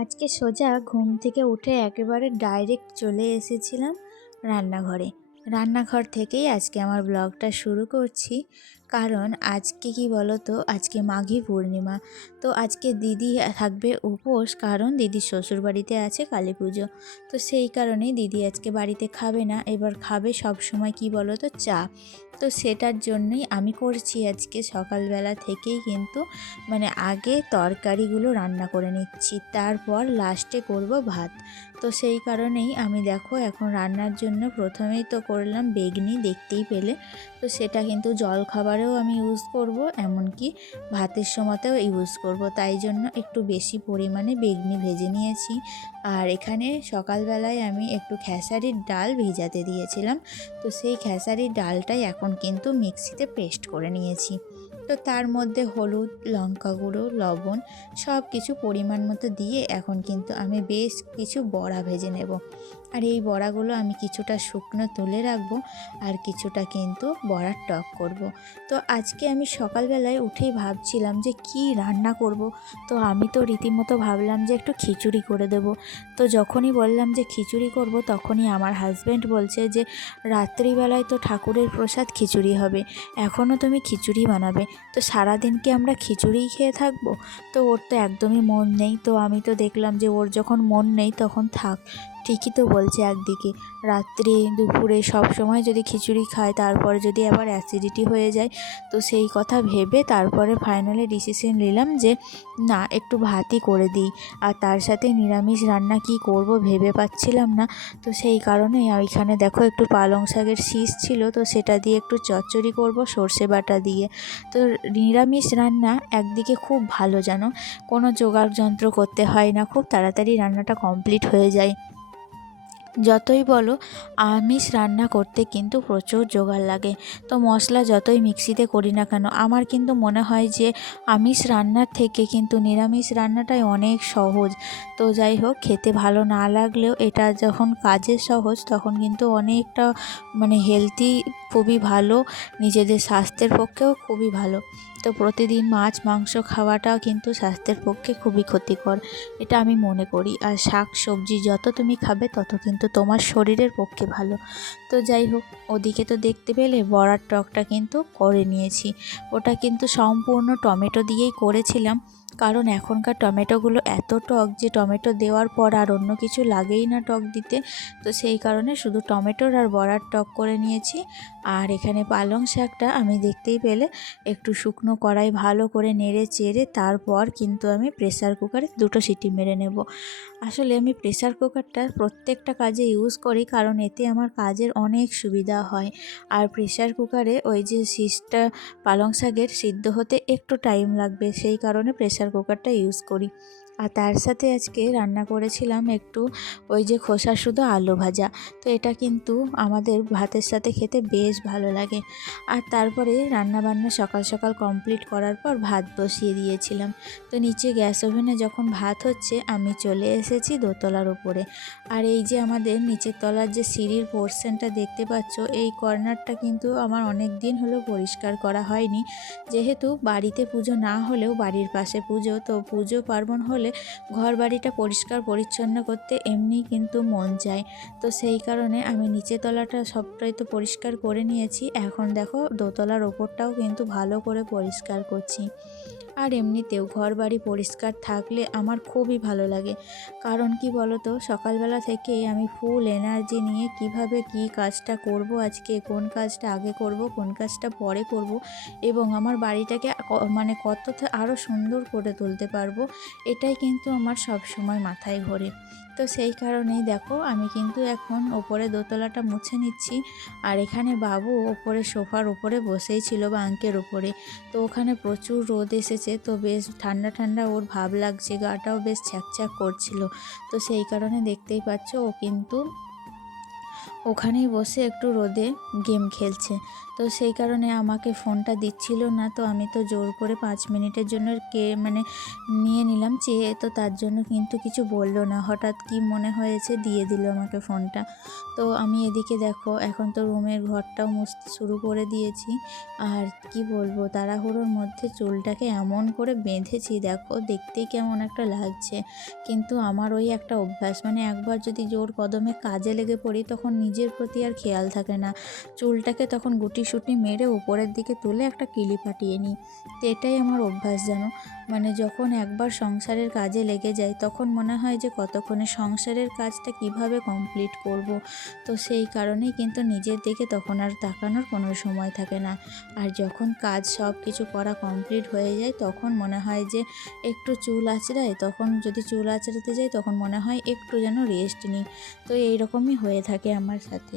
আজকে সোজা ঘুম থেকে উঠে একেবারে ডাইরেক্ট চলে এসেছিলাম রান্নাঘরে। রান্নাঘর থেকেই আজকে আমার ব্লগটা শুরু করছি। কারণ আজকে কি বলো তো, আজকে মাঘী পূর্ণিমা। তো আজকে দিদি থাকবে উপোস, কারণ দিদির শ্বশুরবাড়িতে আছে কালী পুজো। তো সেই কারণেই দিদি আজকে বাড়িতে খাবে না, এবার খাবে সব সময় কি বলো তো, চা। তো সেটার জন্যই আমি করছি আজকে সকালবেলা থেকেই কিন্তু আগে তরকারিগুলো রান্না করে নিচ্ছি, তারপর লাস্টে করব ভাত। তো সেই কারণেই আমি দেখো এখন রান্নার জন্য প্রথমেই তো করলাম বেগনি, দেখতেই পেলে। তো সেটা কিন্তু জল খাবারেও আমি ইউজ করব, এমনকি ভাতের সময়তেও ইউজ করব, তাই জন্য একটু বেশি পরিমাণে বেগনি ভেজে নিয়েছি। আর এখানে সকালবেলায় আমি একটু খেসারির ডাল ভিজাতে দিয়েছিলাম, তো সেই খেসারির ডালটাই এখন কিন্তু মিক্সিতে পেস্ট করে নিয়েছি। তো তার মধ্যে হলুদ, লঙ্কা গুঁড়ো, লবণ সব কিছু পরিমাণ মতো দিয়ে এখন কিন্তু আমি বেশ কিছু বড়া ভেজে নেব। আর এই বড়াগুলো আমি কিছুটা শুকনো তুলে রাখবো, আর কিছুটা কিন্তু বড়ার টক করব। তো আজকে আমি সকালবেলায় উঠেই ভাবছিলাম যে কি রান্না করব। তো আমি তো রীতিমতো ভাবলাম যে একটু খিচুড়ি করে দেব। তো যখনই বললাম যে খিচুড়ি করব, তখনই আমার হাজব্যান্ড বলছে যে রাত্রিবেলায় তো ঠাকুরের প্রসাদ খিচুড়ি হবে, এখনও তুমি খিচুড়ি বানাবে? তো সারাদিন কি আমরা খিচুড়িই খেয়ে থাকবো? তো ওর তো একদমই মন নেই। তো আমি তো দেখলাম যে ওর যখন মন নেই তখন থাক, ঠিকই তো বলছে। একদিকে রাত্রে দুপুরে সব সময় যদি খিচুড়ি খায়, তারপরে যদি আবার অ্যাসিডিটি হয়ে যায়, তো সেই কথা ভেবে তারপরে ফাইনালি ডিসিশন নিলাম যে না, একটু ভাতই করে দিই। আর তার সাথে নিরামিষ রান্না কি করব ভেবে পাচ্ছিলাম না। তো সেই কারণেই ওইখানে দেখো একটু পালং শাকের শীষ ছিল, তো সেটা দিয়ে একটু চচ্চড়ি করব সর্ষে বাটা দিয়ে। তো নিরামিষ রান্না একদিকে খুব ভালো, জানো, কোনো জোগাড় যন্ত্র করতে হয় না, খুব তাড়াতাড়ি রান্নাটা কমপ্লিট হয়ে যায়। যতই বলো, আমিষ রান্না করতে কিন্তু প্রচুর জোগাড় লাগে। তো মশলা যতই মিক্সিতে করি না কেন, আমার কিন্তু মনে হয় যে আমিষ রান্নার থেকে কিন্তু নিরামিষ রান্নাটাই অনেক সহজ। তো যাই হোক, খেতে ভালো না লাগলেও এটা যখন কাজে সহজ, তখন কিন্তু অনেকটা হেলদি, খুবই ভালো, নিজেদের স্বাস্থ্যের পক্ষেও খুবই ভালো। তো প্রতিদিন মাছ মাংস খাওয়াটাও কিন্তু স্বাস্থ্যের পক্ষে খুবই ক্ষতিকর, এটা আমি মনে করি। আর শাক সবজি যত তুমি খাবে তত কিন্তু তোমার শরীরের পক্ষে ভালো। তো যাই হোক, ওদিকে তো দেখতে পেলে বড়ার টকটা কিন্তু করে নিয়েছি। ওটা কিন্তু সম্পূর্ণ টমেটো দিয়েই করেছিলাম, কারণ এখনকার টমেটোগুলো এত টক যে টমেটো দেওয়ার পর আর অন্য কিছু লাগেই না টক দিতে। তো সেই কারণে শুধু টমেটোর আর বড়ার টক করে নিয়েছি। আর এখানে পালং শাকটা আমি দেখতেই পেলে একটু শুকনো কড়াই ভালো করে নেড়ে চেড়ে তারপর কিন্তু আমি প্রেসার কুকারে 2টো সিটি মেরে নেব। আসলে আমি প্রেসার কুকারটা প্রত্যেকটা কাজে ইউজ করি, কারণ এতে আমার কাজের অনেক সুবিধা হয়। আর প্রেসার কুকারে ওই যে শীষটা পালং শাকের সিদ্ধ হতে একটু টাইম লাগবে, সেই কারণে প্রেসার কুকারটা ইউজ করি। আর তার সাথে আজকে রান্না করেছিলাম একটু ওই যে খোসা শুধু আলু ভাজা। তো এটা কিন্তু আমাদের ভাতের সাথে খেতে বেশ ভালো লাগে। আর তারপরে রান্নাবান্না সকাল সকাল কমপ্লিট করার পর ভাত বসিয়ে দিয়েছিলাম। তো নিচে গ্যাস ওভেনে যখন ভাত হচ্ছে, আমি চলে এসেছি দোতলার উপরে। আর এই যে আমাদের নিচের তলার যে সিঁড়ির পোর্শনটা দেখতে পাচ্ছ, এই কর্নারটা কিন্তু আমার অনেক দিন হলো পরিষ্কার করা হয়নি। যেহেতু বাড়িতে পুজো না হলেও বাড়ির পাশে পুজো, তো পুজো পার্বণ হলে ঘর বাড়িটা পরিষ্কার পরিচ্ছন্ন করতে এমনি কিন্তু মন চায়। তো সেই কারণে আমি নিচের তলাটা সবটাই তো পরিষ্কার করে নিয়েছি। এখন দেখো দোতলার ওপরটাও কিন্তু ভালো করে পরিষ্কার করছি। আর এমনিতেও ঘর বাড়ি পরিষ্কার থাকলে আমার খুবই ভালো লাগে। কারণ কি বলো তো, সকালবেলা থেকেই আমি ফুল এনার্জি নিয়ে কিভাবে কি কাজটা করব, আজকে কোন কাজটা আগে করব, কোন কাজটা পরে করব, এবং আমার বাড়িটাকে কতটা আরও সুন্দর করে তুলতে পারবো, এটাই কিন্তু আমার সব সময় মাথায় ঘোরে। তো সেই কারণেই দেখো আমি কিন্তু এখন ওপরে দোতলাটা মুছে নিচ্ছি। আর এখানে বাবু ওপরে সোফার ওপরে বসেই ছিল, বাঙ্কের ওপরে। তো ওখানে প্রচুর রোদ এসেছে, তো বেশ ঠান্ডা ঠান্ডা ওর ভাব লাগছে, গাটাও বেশ ছ্যাঁকছ্যাঁক করছিল। তো সেই কারণে দেখতেই পাচ্ছ, ও কিন্তু ওখানেই বসে একটু রোদে গেম খেলছে। তো সেই কারণে আমাকে ফোনটা দিচ্ছিল না, তো আমি তো জোর করে 5 মিনিটের জন্য নিয়ে নিলাম চেয়ে। তো তার জন্য কিন্তু কিছু বললো না, হঠাৎ কি মনে হয়েছে দিয়ে দিল আমাকে ফোনটা। তো আমি এদিকে দেখো এখন তো রুমের ঘরটাও মুছতে শুরু করে দিয়েছি। আর কি বলবো, তাড়াহুড়োর মধ্যে চুলটাকে এমন করে বেঁধেছি, দেখো দেখতেই কেমন একটা লাগছে। কিন্তু আমার ওই একটা অভ্যাস, মানে একবার যদি জোর কদমে কাজে লেগে পড়ি তখন নিজের প্রতি আর খেয়াল থাকে না। চুলটাকে তখন গুটিসুটি মেরে উপরের দিকে তুলে একটা কিলি পাঠিয়ে নিই। তো এটাই আমার অভ্যাস জানো। মানে যখন একবার সংসারের কাজে লেগে যায় তখন মনে হয় যে কতক্ষণে সংসারের কাজটা কিভাবে কমপ্লিট করব। তো সেই কারণেই কিন্তু নিজের দিকে তখন আর তাকানোর কোনো সময় থাকে না। আর যখন কাজ সব কিছু করা কমপ্লিট হয়ে যায় তখন মনে হয় যে একটু চুল আঁচড়াই, তখন যদি চুল আঁচড়াতে যাই তখন মনে হয় একটু যেন রেস্ট নিই। তো এইরকমই হয়ে থাকে আমার সাথে।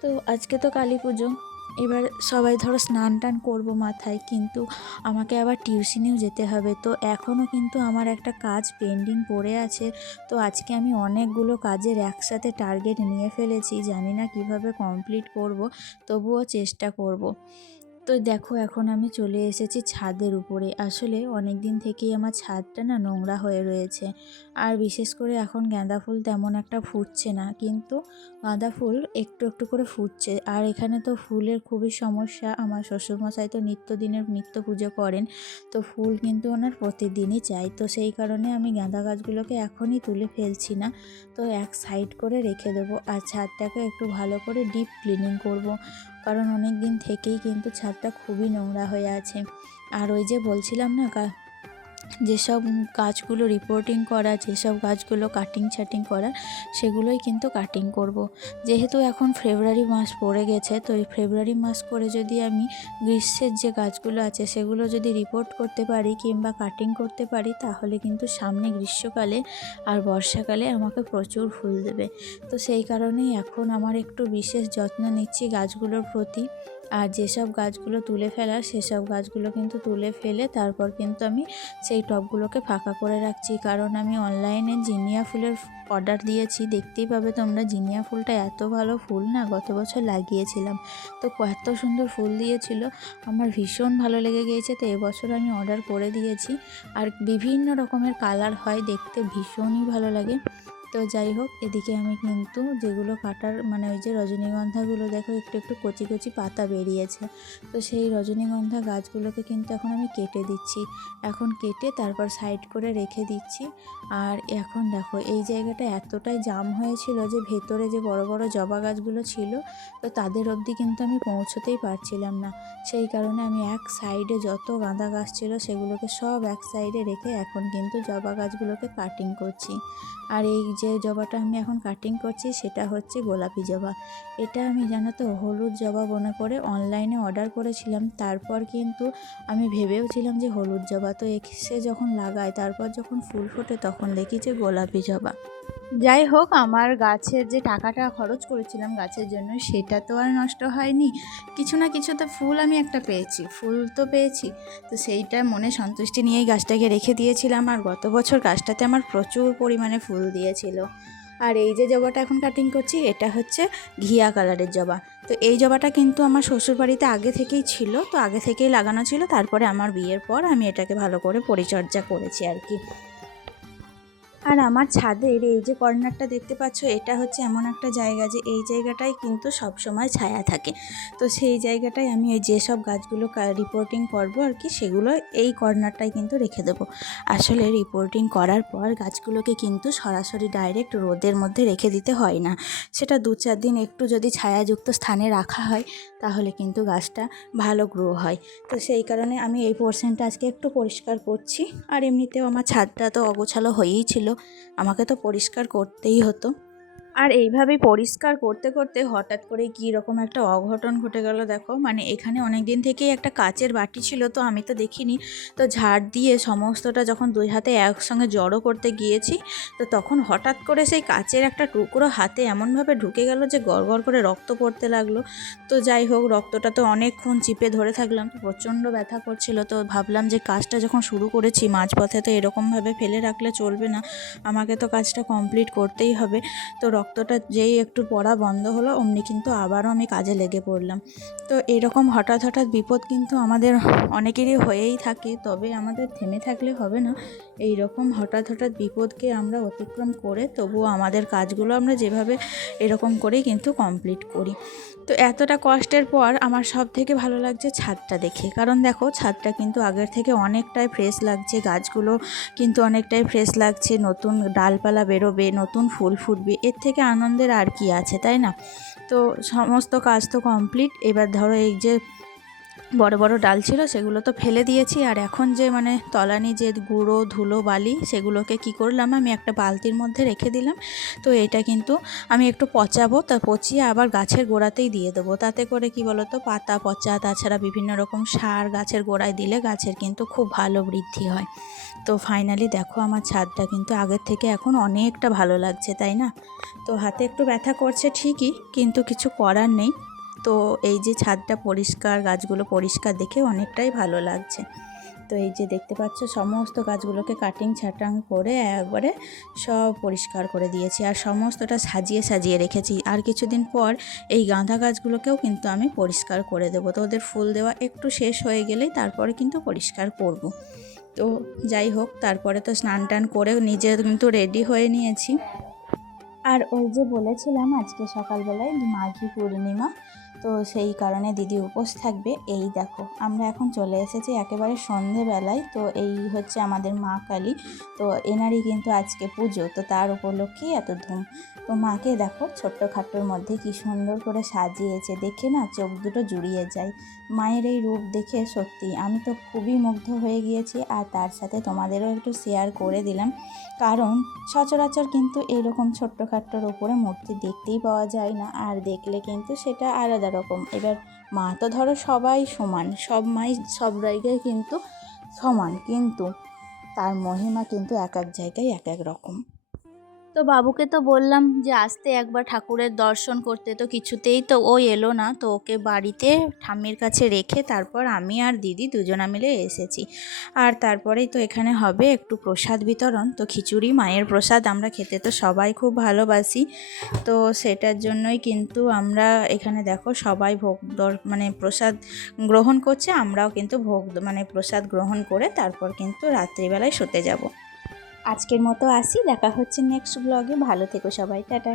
তো আজকে তো কালী পুজো, এবার সবাই ধরো স্নান টান করবো মাথায়, কিন্তু আমাকে আবার টিউশনেও যেতে হবে। তো এখনও কিন্তু আমার একটা কাজ পেন্ডিং পড়ে আছে। তো আজকে আমি অনেকগুলো কাজের একসাথে টার্গেট নিয়ে ফেলেছি, জানি না কিভাবে কমপ্লিট করব, তবুও চেষ্টা করব। তো দেখো এখন আমি চলে এসেছি ছাদের উপরে। আসলে অনেক দিন থেকেই আমার ছাদটা না নোংরা হয়ে রয়েছে। আর বিশেষ করে এখন গাঁদা ফুল তেমন একটা ফুটছে না, কিন্তু গাঁদা ফুল একটু একটু করে ফুটছে। আর এখানে তো ফুলের খুবই সমস্যা, আমার শ্বশুরমশাই তো নিত্যদিনের নিত্য পুজো করেন, তো ফুল কিন্তু ওনার প্রতিদিনই চাই। তো সেই কারণে আমি গাঁদা গাছগুলোকে এখনই তুলে ফেলছি না, তো এক সাইড করে রেখে দেবো। আর ছাদটাকে একটু ভালো করে ডিপ ক্লিনিং করব, কারণ অনেক দিন থেকেই কিন্তু ছাদটা খুবই নোংরা হয়ে আছে। আর ওই যে বলছিলাম না যেসব গাছগুলো রিপোর্টিং করা, যেসব গাছগুলো কাটিং ছাটিং করা, সেগুলোই কিন্তু কাটিং করব। যেহেতু এখন ফেব্রুয়ারি মাস পড়ে গেছে, তো এই ফেব্রুয়ারি মাস করে যদি আমি গ্রীষ্মের যে গাছগুলো আছে সেগুলো যদি রিপোর্ট করতে পারি কিংবা কাটিং করতে পারি, তাহলে কিন্তু সামনে গ্রীষ্মকালে আর বর্ষাকালে আমাকে প্রচুর ফুল দেবে। তো সেই কারণেই এখন আমার একটু বিশেষ যত্ন নিচ্ছি গাছগুলোর প্রতি। আর যেসব গাছগুলো তুলে ফেলার সেসব গাছগুলো কিন্তু তুলে ফেলে তারপর কিন্তু আমি সেই টবগুলোকে ফাঁকা করে রাখছি। কারণ আমি অনলাইনে জিনিয়া ফুলের অর্ডার দিয়েছি, দেখতেই পাবে তোমরা। জিনিয়া ফুলটা এত ভালো ফুল না, গত বছর লাগিয়েছিলাম, তো এত সুন্দর ফুল দিয়েছিল, আমার ভীষণ ভালো লেগে গিয়েছে। তো এবছর আমি অর্ডার করে দিয়েছি। আর বিভিন্ন রকমের কালার হয়, দেখতে ভীষণই ভালো লাগে। তো যাই হোক, এদিকে আমি কিন্তু যেগুলো কাটার মানে ওই যে রজনীগন্ধাগুলো দেখো একটু একটু কচি কচি পাতা বেরিয়েছে, তো সেই রজনীগন্ধা গাছগুলোকে কিন্তু এখন আমি কেটে দিচ্ছি। এখন কেটে তারপর সাইড করে রেখে দিচ্ছি। আর এখন দেখো এই জায়গাটা এতটাই জাম হয়েছিল যে ভেতরে যে বড় বড় জবা গাছগুলো ছিল, তো তাদের অবধি কিন্তু আমি পৌঁছতেই পারছিলাম না। সেই কারণে আমি এক সাইডে যত গাঁদা গাছ ছিল সেগুলোকে সব এক সাইডে রেখে এখন কিন্তু জবা গাছগুলোকে কাটিং করছি। আর এই যে জবাটা আমি এখন কাটিং করছি সেটা হচ্ছে গোলাপি জবা। এটা আমি জানো তো হলুদ জবা মনে করে অনলাইনে অর্ডার করেছিলাম, তারপর কিন্তু আমি ভেবেওছিলাম যে হলুদ জবা, তো এসে যখন লাগাই তারপর যখন ফুল ফোটে তখন দেখি যে গোলাপি জবা। যাই হোক, আমার গাছের যে টাকাটা খরচ করেছিলাম গাছের জন্য সেটা তো আর নষ্ট হয়নি। কিছু না কিছু তো ফুল আমি একটা পেয়েছি, ফুল তো পেয়েছি, তো সেইটা মনে সন্তুষ্টি নিয়েই গাছটাকে রেখে দিয়েছিলাম। আর গত বছর গাছটাতে আমার প্রচুর পরিমাণে ফুল দিয়েছিল। আর এই যে জবাটা এখন কাটিং করছি এটা হচ্ছে ঘিয়া কালারের জবা। তো এই জবাটা কিন্তু আমার শ্বশুরবাড়িতে আগে থেকেই ছিল, তো আগে থেকেই লাগানো ছিল, তারপরে আমার বিয়ের পর আমি এটাকে ভালো করে পরিচর্যা করেছি আর কি। আর আমার ছাদের এই যে কর্নারটা দেখতে পাচ্ছ, এটা হচ্ছে এমন একটা জায়গা যে এই জায়গাটায় কিন্তু সব সময় ছায়া থাকে। তো সেই জায়গাটায় আমি ওই যেসব গাছগুলো রিপোর্টিং করব আর কি, সেগুলো এই কর্নারটায় কিন্তু রেখে দেবো। আসলে রিপোর্টিং করার পর গাছগুলোকে কিন্তু সরাসরি ডাইরেক্ট রোদের মধ্যে রেখে দিতে হয় না, সেটা 2-4 দিন একটু যদি ছায়াযুক্ত স্থানে রাখা হয় তাহলে কিন্তু গাছটা ভালো গ্রো হয়। তো সেই কারণে আমি এই পোর্শনটা আজকে একটু পরিষ্কার করছি। আর এমনিতেও আমার ছাদটা তো অগোছালো হয়েই ছিল, আমাকে তো পরিষ্কার করতেই হতো। আর এইভাবেই পরিষ্কার করতে করতে হঠাৎ করে কী রকম একটা অঘটন ঘটে গেল দেখো। মানে এখানে অনেক দিন থেকেই একটা কাচের বাটি ছিল, তো আমি তো দেখিনি, তো ঝাড় দিয়ে সমস্তটা যখন 2 হাতে একসঙ্গে জড়ো করতে গিয়েছি, তো তখন হঠাৎ করে সেই কাচের একটা টুকরো হাতে এমনভাবে ঢুকে গেল যে গড়গড় করে রক্ত পড়তে লাগলো। তো যাই হোক, রক্তটা তো অনেকক্ষণ চিপে ধরে থাকলাম, প্রচণ্ড ব্যথা করছিল। তো ভাবলাম যে কাজটা যখন শুরু করেছি মাঝপথে তো এরকমভাবে ফেলে রাখলে চলবে না, আমাকে তো কাজটা কমপ্লিট করতেই হবে। তো রক্তটা যেই একটু পড়া বন্ধ হলো অমনি কিন্তু আবারও আমি কাজে লেগে পড়লাম। তো এরকম হঠাৎ হঠাৎ বিপদ কিন্তু আমাদের অনেকেরই হয়েই থাকে, তবে আমাদের থেমে থাকলে হবে না। এই রকম হঠাৎ হঠাৎ বিপদকে আমরা অতিক্রম করে তবুও আমাদের কাজগুলো আমরা যেভাবে এরকম করেই কিন্তু কমপ্লিট করি। তো এতটা কষ্টের পর আমার সব থেকে ভালো লাগছে ছাদটা দেখে, কারণ দেখো ছাদটা কিন্তু আগের থেকে অনেকটাই ফ্রেশ লাগছে, গাছগুলো কিন্তু অনেকটাই ফ্রেশ লাগছে, নতুন ডালপালা বেরোবে, নতুন ফুল ফুটবে, এর থেকে আনন্দের আর কি আছে, তাই না? তো সমস্ত কাজ তো কমপ্লিট। এবার ধরো এই যে বড় বড় ডাল ছিল সেগুলো তো ফেলে দিয়েছি, আর এখন যে তলানি যে গুঁড়ো ধুলো বালি সেগুলোকে কি করলাম, আমি একটা বালতির মধ্যে রেখে দিলাম। তো এটা কিন্তু আমি একটু পচাবো, তা পচিয়ে আবার গাছের গোড়াতেই দিয়ে দেবো। তাতে করে কি বলো তো, পাতা পচা তাছাড়া বিভিন্ন রকম সার গাছের গোড়ায় দিলে গাছের কিন্তু খুব ভালো বৃদ্ধি হয়। তো ফাইনালি দেখো আমার ছাদটা কিন্তু আগের থেকে এখন অনেকটা ভালো লাগছে, তাই না? তো হাতে একটু ব্যথা করছে ঠিকই, কিন্তু কিছু করার নেই। তো এই যে ছাদটা পরিষ্কার, গাছগুলো পরিষ্কার দেখে অনেকটাই ভালো লাগছে। তো এই যে দেখতে পাচ্ছ সমস্ত গাছগুলোকে কাটিং ছাটাং করে একবারে সব পরিষ্কার করে দিয়েছি, আর সমস্তটা সাজিয়ে সাজিয়ে রেখেছি। আর কিছুদিন পর এই গাঁদা গাছগুলোকেও কিন্তু আমি পরিষ্কার করে দেবো। তো ওদের ফুল দেওয়া একটু শেষ হয়ে গেলেই তারপরে কিন্তু পরিষ্কার করব। তো যাই হোক, তারপরে তো স্নান টান করে নিজে কিন্তু রেডি হয়ে নিয়েছি। আর ওই যে বলেছিলাম আজকে সকালবেলায় মাঘী পূর্ণিমা, তো সেই কারণে দিদি উপোস থাকবে। এই দেখো আমরা এখন চলে এসেছি একেবারে সন্ধেবেলায়। তো এই হচ্ছে আমাদের মা কালী, তো এনারই কিন্তু আজকে পুজো, তো তার উপলক্ষেই এত ধুম। তো মাকে দেখো ছোট্টখাট্টোর মধ্যে কি সুন্দর করে সাজিয়েছে, দেখে না চোখ দুটো জুড়িয়ে যায়। মায়ের এই রূপ দেখে সত্যি আমি তো খুবই মুগ্ধ হয়ে গিয়েছি, আর তার সাথে তোমাদেরও একটু শেয়ার করে দিলাম, কারণ সচরাচর কিন্তু এইরকম ছোট্টখাট্টোর ওপরে মূর্তি দেখতেই পাওয়া যায় না, আর দেখলে কিন্তু সেটা আলাদা রকম। এবার মা তো ধরো সবাই সমান, সব মাই সব জায়গায় কিন্তু সমান, কিন্তু তার মহিমা কিন্তু এক এক জায়গায় এক এক রকম। তো বাবুকে তো বললাম যে আসতে একবার ঠাকুরের দর্শন করতে, তো কিছুতেই তো ও এলো না। তো ওকে বাড়িতে ঠাম্মির কাছে রেখে তারপর আমি আর দিদি দুজনা মিলে এসেছি। আর তারপরেই তো এখানে হবে একটু প্রসাদ বিতরণ। তো খিচুড়ি মায়ের প্রসাদ আমরা খেতে তো সবাই খুব ভালোবাসি, তো সেটার জন্যই কিন্তু আমরা এখানে দেখো সবাই ভোগ প্রসাদ গ্রহণ করছে, আমরাও কিন্তু প্রসাদ গ্রহণ করে তারপর কিন্তু রাত্রিবেলায় শুতে যাব। আজকের মতো আসি, দেখা হচ্ছে নেক্সট ব্লগে। ভালো থেকো সবাই, টাটা।